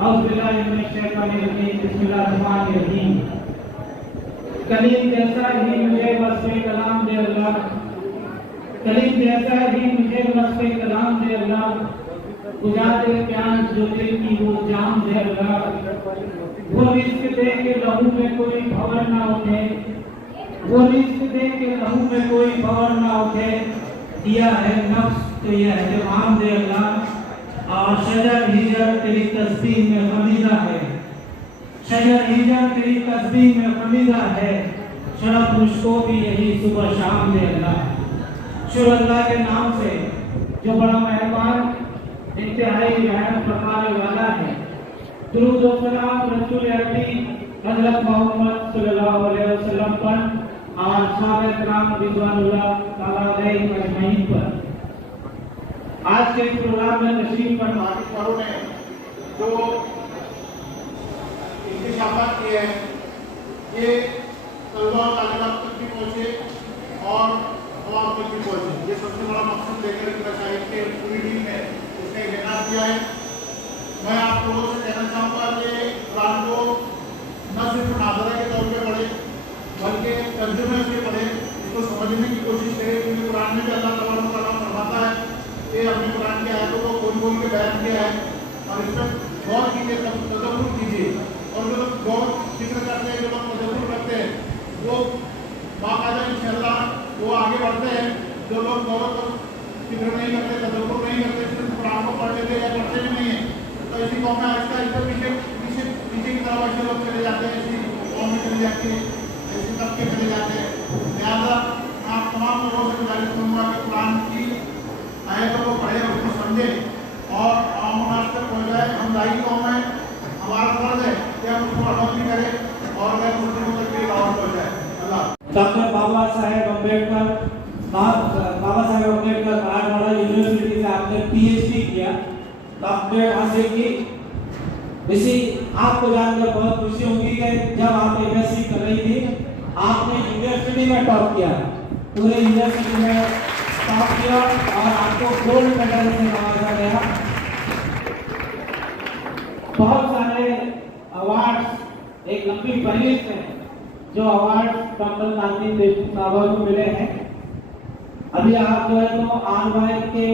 बिस्मिल्लाहिर्रहमानिर्रहीम। कलीम जैसा ही मुझे वस्फ़े कलाम दे अल्लाह, कलीम जैसा ही मुझे वस्फ़े कलाम दे अल्लाह, बुझा दे प्यास जो दिल की वो जाम दे अल्लाह। वो रिज़्क़ दे के लहू में कोई भंवर ना उठे, वो रिज़्क़ दे के लहू में कोई भंवर ना उठे। दिया है नफ्स तो ये एहतमाम दे अल्लाह, और शजर हिजर तेरी तस्बीह में खमीदा है, शजर हिजर तेरी तस्बीह में खमीदा है। शरफ मुझको भी यही सुबह शाम दे अल्लाह। शुरू अल्लाह के नाम से जो बड़ा मेहरबान इंतहाई रहम फरमाने वाला है। दुरूद व सलाम रसूल अरबी हज़रत मोहम्मद सल्लल्लाहु अलैहि वसल्लम पर और सहाबा किराम रिज़वानुल्लाह तआला अलैहिम अजमईन पर। आज के प्रोग्राम में तशरीफ फरमा वालों ने जो इंतशाफात किए हैं ये तलबा और तालिबात तक भी पहुँचे और अवाम तक भी पहुँचे। ये सबसे बड़ा मकसद लेकर मशाइख के पूरी टीम ने इसने इनेकाद किया है। मैं आप लोगों से कहना चाहूँगा कि कुरान को न सिर्फ नाज़रा के तौर पर पढ़े बल्कि तर्जुमे से पढ़े, इसको समझने की कोशिश करें, क्योंकि कुरान में भी अल्लाह तबारक व तआला फरमाता है कि अपने कुरान की आयतों को खोल के बयान किया है और इस पर गौर कीजिए, तदब्बुर कीजिए। और जो लोग गौर फिक्र करते हैं, जो लोग तदब्बुर करते हैं, वो बाकायदा इंशाअल्लाह वो आगे बढ़ते हैं। जो लोग गौर फिक्र नहीं करते, तदब्बुर नहीं करते, सिर्फ कुरान को पढ़ लेते या पढ़ते भी नहीं है, तो इसी कौम में आहिस्ता आहिस्ता पीछे की तरफ ऐसे लोग चले जाते हैं, ऐसी कौम में चले जाते हैं, ऐसे तबके चले जाते हैं। लिहाजा आप तमाम लोगों से गुजारिश करूँगा कि कुरान की आयतों को पढ़े, उसको समझे और आम तक पहुँचाए। हम दाई कौम है, हमारा फर्ज है कि हम उसको अमल भी करें और गैर मुस्लिमों तक भी दावत पहुँचाए। अल्लाह। डॉक्टर बाबा साहेब अम्बेडकर मराठवाड़ा यूनिवर्सिटी से आपने पीएचडी किया, डॉक्टरेट हासिल की। इसी आपको जानकर बहुत खुशी होगी कि जब आप एमएससी कर रही थी आपने यूनिवर्सिटी में टॉप किया, पूरे यूनिवर्सिटी में टॉप किया और आपको गोल्ड मेडल से नवाजा गया। बहुत सारे अवार्ड एक लंबी फहरिस्त है जो अवार्ड डॉक्टर नाज़मीन देशमुख साहब को मिले हैं। अभी आप जो है तो आरवाई के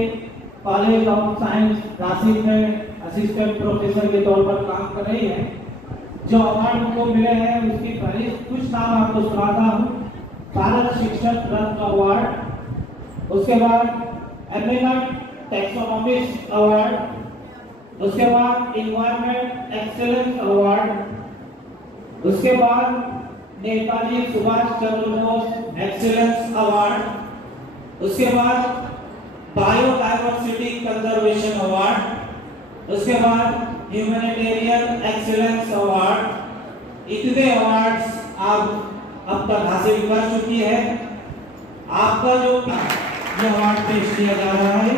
कॉलेज ऑफ साइंस नासिक में असिस्टेंट प्रोफेसर के तौर पर काम कर रही है। जो अवार्ड उनको मिले हैं उसकी फहरिस्त कुछ नाम आपको सुनाता हूँ। भारत शिक्षक रत्न अवार्ड, उसके बाद एमिनेंट टैक्सोनॉमिस्ट अवार्ड, उसके बाद इन्वायरमेंट एक्सेलेंस अवार्ड, उसके बाद नेताजी सुभाष चंद्र बोस एक्सेलेंस अवार्ड, उसके बाद बायोडाइवर्सिटी कंजर्वेशन अवार्ड, उसके बाद ह्यूमैनिटेरियन एक्सेलेंस अवार्ड। इतने अवार्ड्स आप अब तक हासिल कर चुकी है। आपका जो अवार्ड पेश किया जा रहा है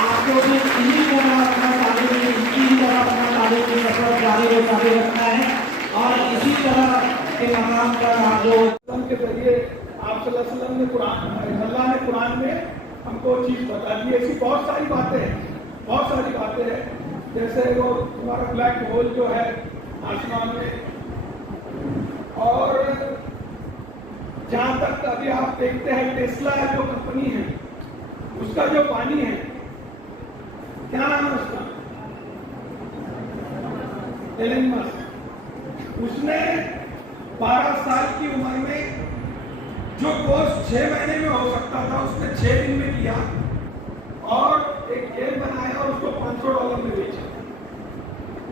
आपको भी इसी तरह अपना तालीमी सफर जारी रखना है और इसी तरह के मकाम पर आप लोग के जरिए आप सल्लल्लाहु अलैहि वसल्लम ने कुरान, अल्लाह ने कुरान में हमको चीज़ बता दी। ऐसी बहुत सारी बातें हैं, बहुत सारी बातें हैं। जैसे वो हमारा ब्लैक होल जो है आसमान में, और जहाँ तक अभी आप देखते हैं टेस्ला जो कंपनी है उसका जो पानी है, क्या नाम है उसका, एलन मस्क, उसने 12 साल की उम्र में जो कोर्स 6 महीने में हो सकता था उसने 6 दिन में किया और एक गेम बनाया और उसको $500 में बेचा।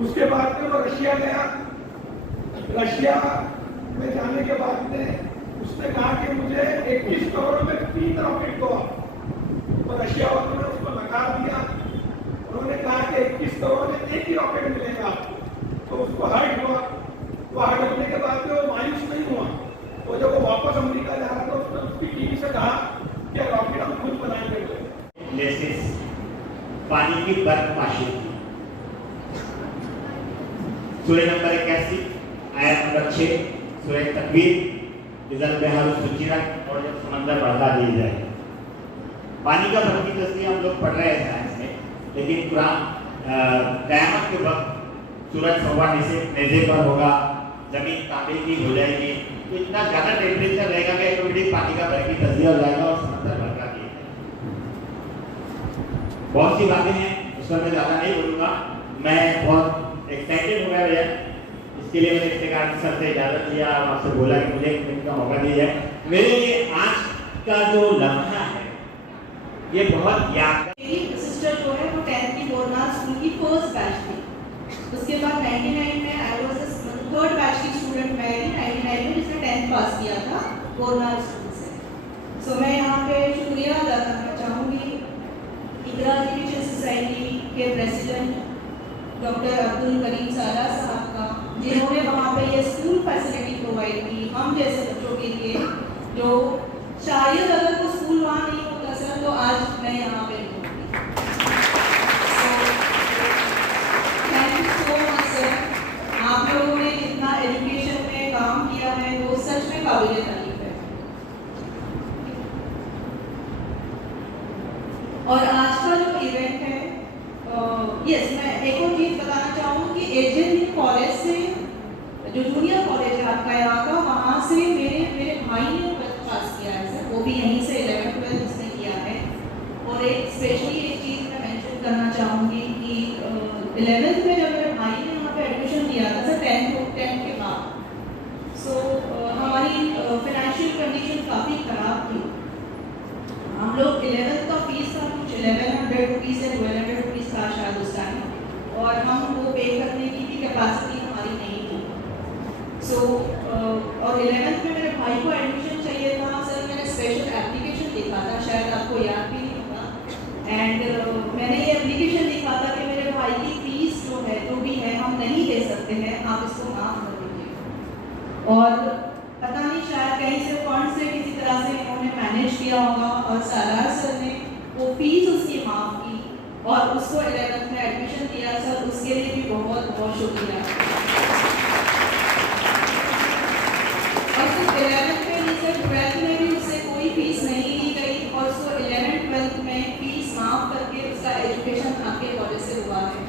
उसके बाद में वो रशिया गया। रशिया में जाने के बाद में उसने कहा कि मुझे 21 करोड़ में 3 रॉकेट दो। तो रशिया वालों ने उसको नकार दिया। उन्होंने कहा कि 21 करोड़ में एक ही रॉकेट मिलेगा आपको। तो उसको हर्ट हुआ। तो हर्ट होने के बाद में वो मायूस पानी की बर्फपाशी की। सूर्य नंबर 81 आयत नंबर 6 सूर्य तकवीर इज़ल बिहार सुजीरत और जब समंदर बढ़ा दी जाए। पानी का बर्फ की तस्वीर हम लोग पढ़ रहे हैं साइंस में, लेकिन कुरान क़यामत के वक्त सूरज सवा नेज़े पर होगा, जमीन काबिल की हो जाएगी, तो इतना ज़्यादा टेम्परेचर रहेगा कि ऑटोमेटिक पानी का बर्फ की तस्वीर हो जाएगा और समंदर भड़का दिया। बहुत सी बातें हैं, उस पर मैं ज़्यादा नहीं बोलूँगा। मैं बहुत एक्साइटेड हो गया भैया, इसके लिए मैंने इफ्तिखार सर से इजाज़त लिया और आपसे बोला कि मुझे 1 मिनट का मौका दिया जाए। मेरे लिए आज का जो लम्हा है ये बहुत याद। मेरी सिस्टर जो है वो 10th की बोरनाथ स्कूल की फर्स्ट बैच थी। उसके बाद 99 में आई वाज थर्ड बैच की स्टूडेंट मैं 99 में जिसने 10th पास किया था बोरनाथ स्कूल से। सो मैं यहाँ पे शुक्रिया अदा करना चाहूँगी इकरा एजुकेशन सोसाइटी के प्रेसिडेंट डॉक्टर अब्दुल करीम सारा साहब का, जिन्होंने वहाँ पे ये स्कूल फैसिलिटी प्रोवाइड की हम जैसे बच्चों के लिए, जो शायद अगर वो स्कूल वहाँ नहीं होता सर तो आज मैं यहाँ पे नहीं होती। Thank you so much sir, आप लोगों ने जितना एजुकेशन में काम किया है वो सच में काबिल तारीफ है। और आज का जो इवेंट है, यस मैं एक और चीज़ बताना चाहूँगी कि एजेंट कॉलेज से जो जूनियर कॉलेज है आपका यहाँ का, वहाँ से मेरे भाई ने पास किया है सर, वो भी यहीं से 11th-12th उसने किया है। और एक स्पेशली एक चीज़ मैं मेंशन करना चाहूँगी कि 11th में जब मेरे भाई ने वहाँ पे एडमिशन लिया था सर 10th के बाद, सो हमारी फाइनेंशियल कंडीशन काफ़ी ख़राब थी। हम लोग 11th का फीस था कुछ 1100 रुपीज़ या 1200 रुपीज़ था शायद उस टाइम, और हम वो पे करने की भी कैपेसिटी हमारी नहीं थी। सो और 11th में मेरे भाई को एडमिशन चाहिए था सर, मैंने स्पेशल एप्लीकेशन लिखा था, शायद आपको याद भी नहीं होगा। एंड मैंने ये एप्लीकेशन लिखा था कि मेरे भाई की फीस जो है जो भी है हम नहीं दे सकते हैं, आप इसको माफ़ कर दीजिए। और पता नहीं शायद कहीं से फंड से किसी तरह से उन्होंने मैनेज किया होगा और सालार सर ने वो फीस उसकी माफ़ की और उसको 11th में एडमिशन दिया सर, उसके लिए भी बहुत बहुत शुक्रिया। और सिर्फ 11th में नहीं सर 12th में भी उससे कोई फीस नहीं ली गई और उसको 11th-12th में फीस माफ़ करके उसका एजुकेशन आपके कॉलेज से हुआ है।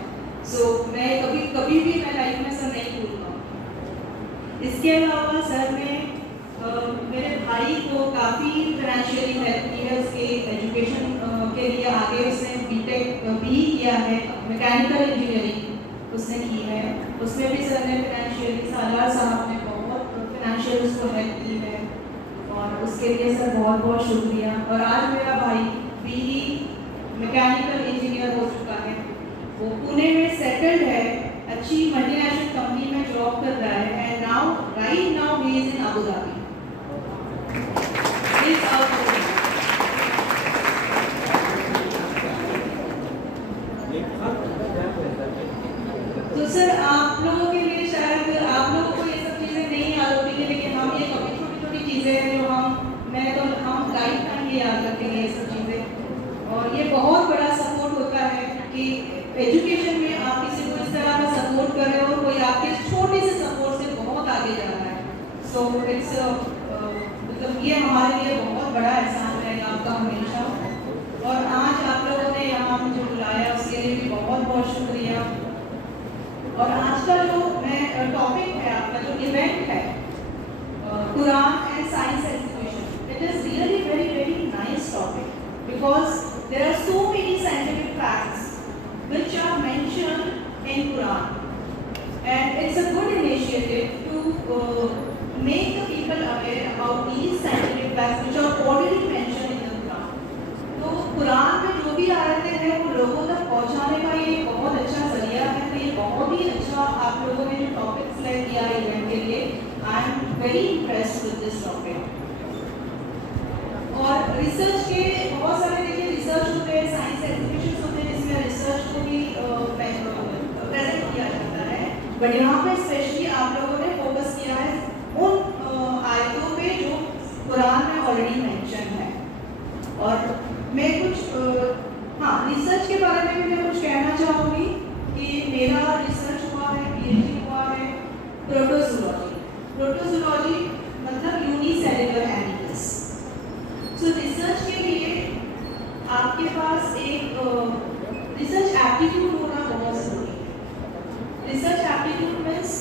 सो मैं कभी भी मैं लाइफ में सर नहीं भूलूँगा। इसके अलावा सर ने मेरे भाई को काफ़ी फाइनेंशियली हेल्प की है, उसके एजुकेशन के लिए आगे उसने बीटेक भी किया है, मैकेनिकल इंजीनियरिंग उसने की है, उसमें भी सर ने फाइनेंशियली सालार साहब ने बहुत फाइनेंशियल उसको हेल्प की है और उसके लिए सर बहुत बहुत शुक्रिया। और आज मेरा भाई बीई मैकेनिकल इंजीनियर हो चुका है, वो पुणे में सेटल्ड है, अच्छी मल्टीनेशनल कंपनी में जॉब कर रहा है and now right now he is in Abu Dhabi. तो सर आप लोगों के लिए शायद आप लोगों को ये सब चीज़ें नहीं याद होती है, लेकिन हम ये कभी छोटी छोटी चीज़ें हैं जो हम लाइफ टाइम ये याद रखेंगे ये सब चीज़ें। और ये बहुत बड़ा सपोर्ट होता है कि एजुकेशन में आप किसी को इस तरह का सपोर्ट कर रहे हो और कोई आपके छोटे से सपोर्ट से बहुत आगे जा रहा है। सो इट्स मतलब ये हमारे लिए बहुत बड़ा एहसान रहेगा आपका हमेशा। और आज आप लोगों ने यहाँ मुझे बुलाया उसके लिए भी बहुत बहुत शुक्रिया। और आज का जो मैं टॉपिक है आपका जो इवेंट है Quran and science education, it is really very very nice topic because there are so many scientific facts which are mentioned in Quran, and it's a good initiative to make the people aware about these scientific facts which are already mentioned in the Quran. तो कुरान में जो भी आयतें हैं वो लोगों तक पहुंचाने का ये बहुत अच्छा जरिया है। तो ये बहुत ही अच्छा आप लोगों ने जो टॉपिक सिलेक्ट किया है इवेंट के लिए, I am very impressed with this topic. और रिसर्च के बहुत सारे देखिए रिसर्च होते हैं, साइंस एजुकेशन होते हैं जिसमें रिसर्च को भी प्रेजेंट किया जाता है, बट यहाँ पे स्पेशली आप लोगों ने फोकस किया है उन आयतों पे जो कुरान में ऑलरेडी मेंशन है। और मैं कुछ रिसर्च के बारे में भी मैं प्रोटोजोलॉजी मतलब यूनिसेलुलर एनिमल्स। सो रिसर्च के लिए आपके पास एक रिसर्च एप्टीट्यूड होना बहुत ज़रूरी है। रिसर्च एप्टीट्यूड मीन्स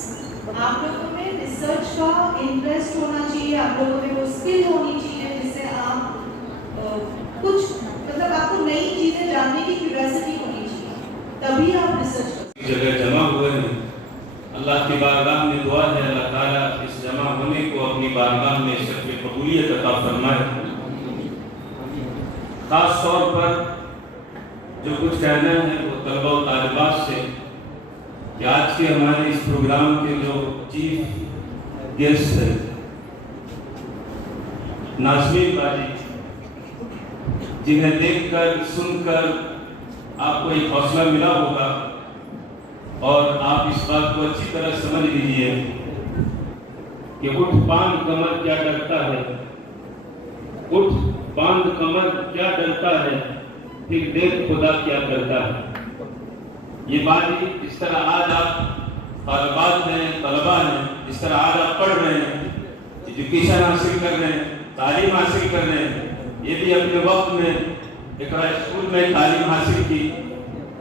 आप लोगों में रिसर्च का इंटरेस्ट होना चाहिए, आप लोगों में वो स्किल होनी चाहिए जिससे आप कुछ मतलब आपको नई चीज़ें जानने की क्यूरियोसिटी होनी चाहिए, तभी आप रिसर्च कर जगह जमा हुए हैं। अल्लाह की बारगाह में दुआ है अल्लाह ताला इस जमा होने को अपनी बारगाह में शर्फ़ कबूलियत अता फरमाए। खास तौर पर जो कुछ कहना है वो तलबा और तालिबात से कि आज के हमारे इस प्रोग्राम के जो चीफ गेस्ट है नाज़मीन बाजी, जिन्हें देखकर सुनकर आपको एक हौसला मिला होगा और आप इस बात को अच्छी तरह समझ लीजिए कि उठ बांध कमर क्या डरता है, उठ बांध कमर क्या डरता है, फिर देख खुदा क्या करता है। ये बात जिस तरह आज आप तालिबात हैं, तलबा हैं, जिस तरह आज आप पढ़ रहे हैं, एजुकेशन हासिल कर रहे हैं, तालीम हासिल कर रहे हैं, ये भी अपने वक्त में एक स्कूल में तालीम हासिल की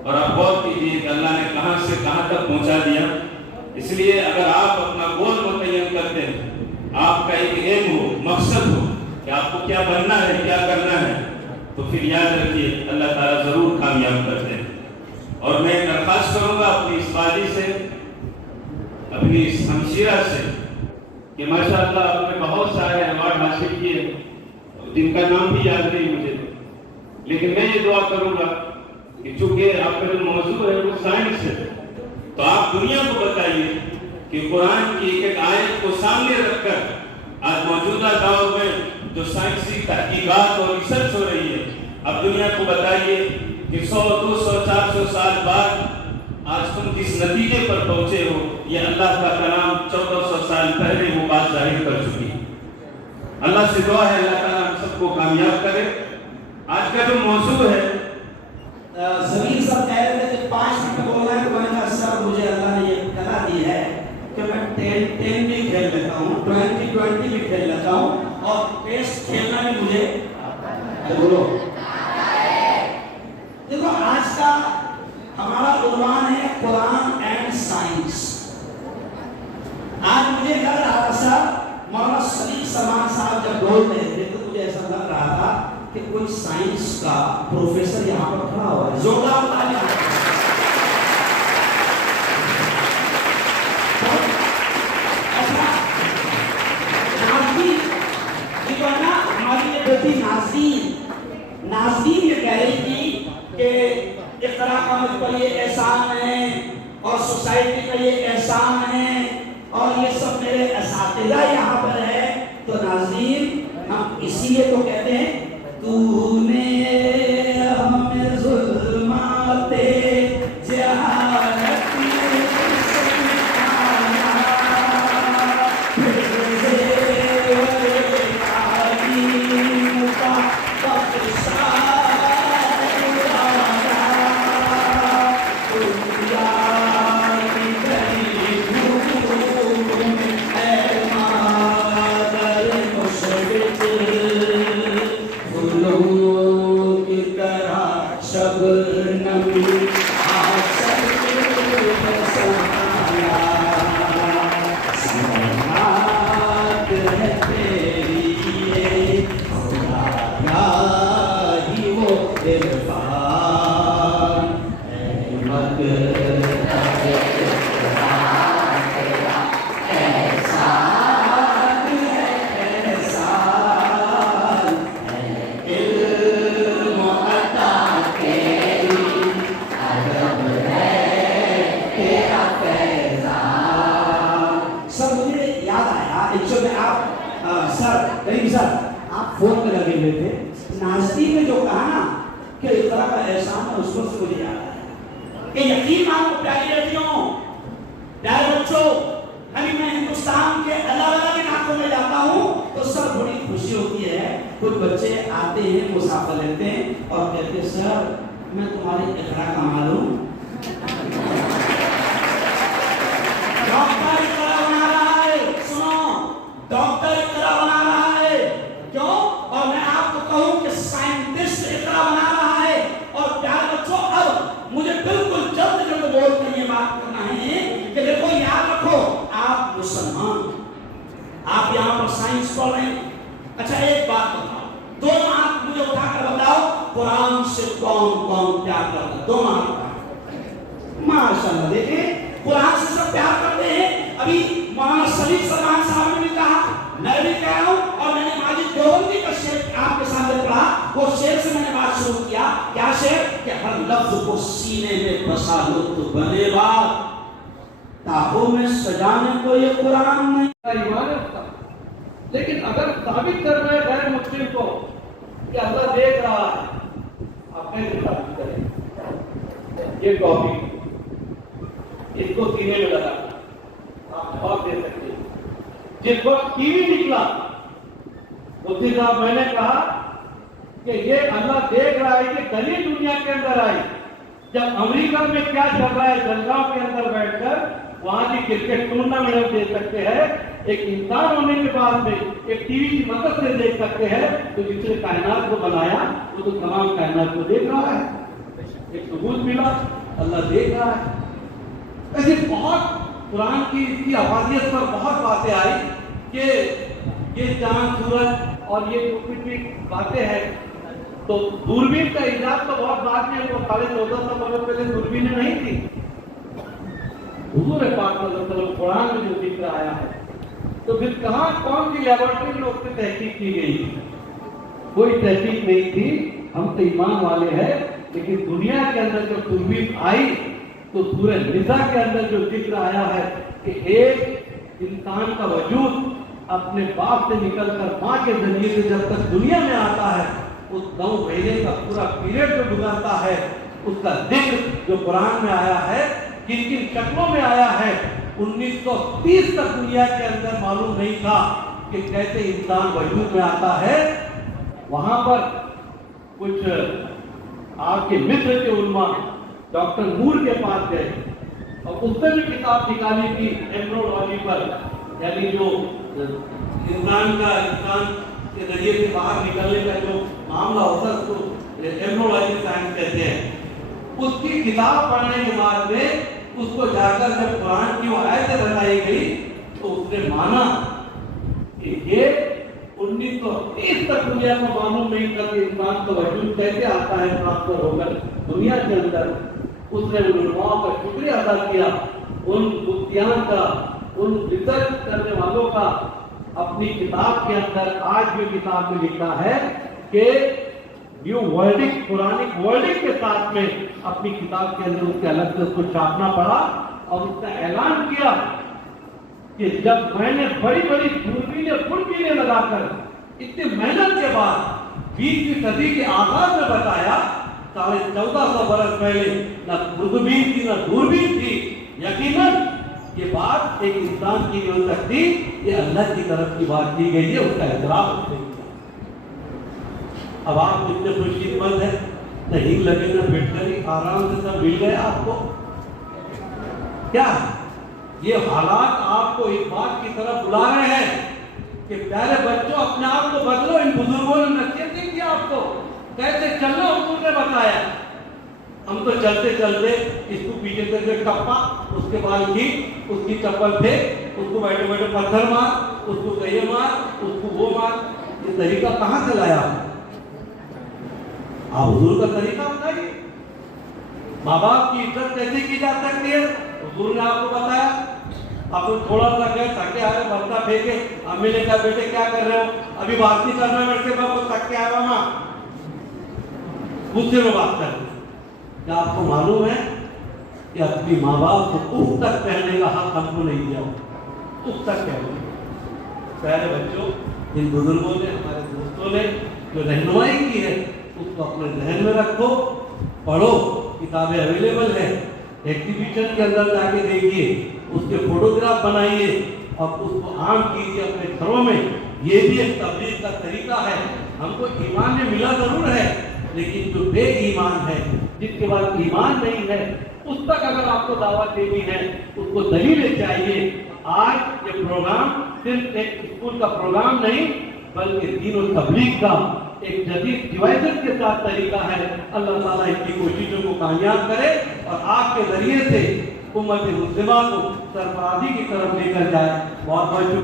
और आप गौर कीजिए कि अल्लाह ने कहाँ से कहाँ तक पहुँचा दिया। इसलिए अगर आप अपना गोल मुतय्यन करते हैं, आपका एक एम हो, मकसद हो कि आपको क्या बनना है, क्या करना है, तो फिर याद रखिए अल्लाह ताला ज़रूर कामयाब करते हैं। और मैं दरख्वास्त करूँगा अपनी इस बाजी से, अपनी इस हमशीरा से कि माशाअल्लाह आपने बहुत सारे अवार्ड हासिल किए जिनका नाम भी याद नहीं मुझे, लेकिन मैं ये दुआ करूँगा कि चूंकि आपका जो मौजूद है वो साइंस है, तो आप दुनिया को बताइए कि कुरान की एक एक आयत को सामने रखकर आज मौजूदा दौर में जो साइंसी तहकीकात और रिसर्च हो रही है, अब दुनिया को बताइए कि 100, 200, 400 साल बाद आज तुम जिस नतीजे पर पहुंचे हो, ये अल्लाह का कलाम 1400 साल पहले वो बात जाहिर कर चुकी है। अल्लाह से दुआ है अल्लाह ताला हम सबको कामयाब करे। आज का जो मौजूद है, जमीन सब कह रहे थे कि 5 मिनट बोलना है, तो मैंने कहा सर मुझे अल्लाह ने ये कला दी है कि मैं 10 भी खेल लेता हूँ, 20 भी खेल लेता हूँ और टेस्ट खेलना भी मुझे बोलो। देखो आज का हमारा उन्वान है कुरान एंड साइंस। आज मुझे लग रहा था सर मौलाना सलीम समान साहब जब बोल रहे थे तो मुझे ऐसा लग रहा था कि कोई साइंस का प्रोफेसर यहाँ पर खड़ा हुआ है। जोरदार तालियां। हमारी ये बेटी नाज़रीन ये कह रही थी कि इक़रा का मुझ पर ये एहसान है और सोसाइटी का ये एहसान है और ये सब मेरे असातिज़ा यहाँ पर है। तो नाज़रीन हम इसीलिए तो कहते हैं तूने हमें ज़ुल्माते जहालत में सिखाया, फोन पे लगे हुए थे। नाज़रीन ने जो कहा ना कि इक़रा का एहसान है, उस पर से मुझे याद आया कि यकीन मानो प्यारी लड़कियों, प्यारे बच्चों, अभी मैं हिंदुस्तान के अलग अलग इलाकों में जाता हूँ तो सब बड़ी खुशी होती है। कुछ बच्चे आते हैं, मुसाफिर लेते हैं और कहते हैं सर मैं तुम्हारे इक़रा का मालूम डॉक्टर इक़रा बना रहा है। सुनो पढ़ रहे हैं। अच्छा एक बात बताओ, दोनों हाथ मुझे उठाकर बताओ, कुरान से कौन कौन प्यार करता है? दोनों हाथ माशाअल्लाह, देखिए कुरान से सब प्यार करते हैं। अभी मौलाना सलीम सलमान साहब ने भी कहा, मैं भी कह रहा हूं, और मैंने माजिद देवबंदी का शेर आपके सामने पढ़ा, वो शेर से मैंने बात शुरू किया। क्या शेर? कि हर लफ्ज को सीने में बसा लो तो बने बात, ताबों में सजाने को ये कुरान नहीं। ईमान है उसका। लेकिन अगर साबित करना है गैर मुस्लिम को कि अल्लाह देख रहा है, आप कैसे साबित करें? ये टॉपिक इसको सीने में लगा आप जवाब दे सकते हैं। जिस वक्त टीवी निकला उसी साहब मैंने कहा कि ये अल्लाह देख रहा है कि दलील दुनिया के अंदर आई। जब अमेरिका में क्या चल रहा है, जलगांव के अंदर बैठकर वहां की क्रिकेट टूर्नामेंट देख सकते हैं, एक इंसान होने के बाद में एक टीवी की मदद से देख सकते हैं। तो जिसने कायनात को बनाया वो तो तमाम कायनात को देख रहा है। एक सबूत मिला, अल्लाह देख रहा है। ऐसे बहुत कुरान की इसकी अफादियत पर बहुत बातें आई कि ये चांद सूरज और ये कुछ भी बातें हैं। तो दूरबीन का इजाद तो बहुत बाद में, वो 1450 बरस पहले दूरबीनें नहीं थी। हुजूर पाक सल्लल्लाहु अलैहि वसल्लम कुरान में जो जिक्र आया है, तो फिर कहाँ कौन सी लेबोरेटरी में उस पर तहकीक की गई? कोई तहकीक नहीं थी। हम तो ईमान वाले हैं, लेकिन दुनिया के अंदर जब दूरबीन आई तो सूरह निसा के अंदर जो जिक्र आया है कि एक इंसान का वजूद अपने बाप से निकलकर माँ के जरिए से जब तक दुनिया में आता है, उस 9 महीने का पूरा पीरियड जो गुजरता है, उसका जिक्र जो कुरान में आया है, किन किन शक्लों में आया है, 1930 तक दुनिया के अंदर मालूम नहीं था कि कैसे इंसान वजूद में आता है। वहां पर कुछ आपके मिस्र के उलमा डॉक्टर मूर के पास गए और उसने भी किताब निकाली थी एम्ब्रियोलॉजी पर, यानी जो इंसान के जरिए से बाहर निकलने का जो मामला होता है उसको एम्ब्रियोलॉजी साइंस कहते हैं। उसकी किताब पढ़ने के बाद में उसको जाकर जब कुरान की वो आयतें बताई गई तो उसने माना कि ये 1930 तक दुनिया को मालूम नहीं था कि इंसान का वजूद कैसे आता है ट्रांसफर होकर दुनिया के अंदर। उसने उन उलमाओं का शुक्रिया अदा किया, उन मुफ्तियान का, उन रिसर्च करने वालों का। अपनी किताब के अंदर आज भी किताब में लिखा है कि न्यू वर्ल्डिक पुरानिक वर्ल्डिक के साथ में अपनी किताब के अंदर उसके अलग से उसको छापना पड़ा और उसका ऐलान किया कि जब मैंने बड़ी बड़ी दूरबीनें लगाकर इतनी मेहनत के बाद 20वीं सदी के आगाज में बताया, 1450 बरस पहले न दूरबीन थी न दूरबीन थी, यकीनन ये बात एक इंसान की नहीं हो सकती, ये अल्लाह की तरफ की बात की गई है, उसका एतराफ उसने किया। अब आप इतने खुशकिस्मत है, नहीं लगे ना बैठकर आराम से सब मिल गए आपको। क्या ये हालात आपको इस बात की तरफ बुला रहे हैं कि प्यारे बच्चों अपने आप को बदलो। इन बुजुर्गों ने नसीहत नहीं किया आपको कैसे चलना, हुजूर ने बताया। हम तो चलते चलते इसको पीछे करके टप्पा, उसके बाद की उसकी चप्पल फेंक, उसको बैठे बैठे पत्थर मार, उसको कहिए मार, उसको वो मार। ये तरीका कहाँ से लाया आप? हुजूर का तरीका बताइए। माँ बाप की इज्जत कैसे की जा सकती है, हुजूर ने आपको बताया। आप थोड़ा सा गए थके आए, बस्ता फेंके, अम्मी ने कहा बेटे क्या कर रहे हो? अभी बात नहीं करना मेरे से, बाप थक के आया मामा, मुझसे में बात कर। क्या आपको मालूम है कि अपनी माँ बाप को उफ तक कहने का हक हमको नहीं दिया? उफ तक कहने। प्यारे बच्चों, इन बुजुर्गों ने, हमारे दोस्तों ने जो रहनुमाई की है उसको अपने जहन में रखो, पढ़ो, किताबें अवेलेबल है, एग्जीबिशन के अंदर जाके देखिए, उसके फोटोग्राफ बनाइए और उसको आम कीजिए अपने घरों में। ये भी एक तबलीग का तरीका है। हमको ईमान में मिला जरूर है, लेकिन जो बेईमान है, जिसके पास ईमान नहीं है, उस तक अगर आपको दावत देनी है, उसको दलीलें चाहिए। आज ये प्रोग्राम सिर्फ एक स्कूल का प्रोग्राम नहीं, बल्कि दीन और तबलीग का एक जदीद डिवाइजर के साथ तरीका है। अल्लाह ताला इनकी कोशिशों को कामयाब करे और आपके जरिए से उम्मत मुस्लिमा को सरफराजी की तरफ लेकर जाए। बहुत बहुत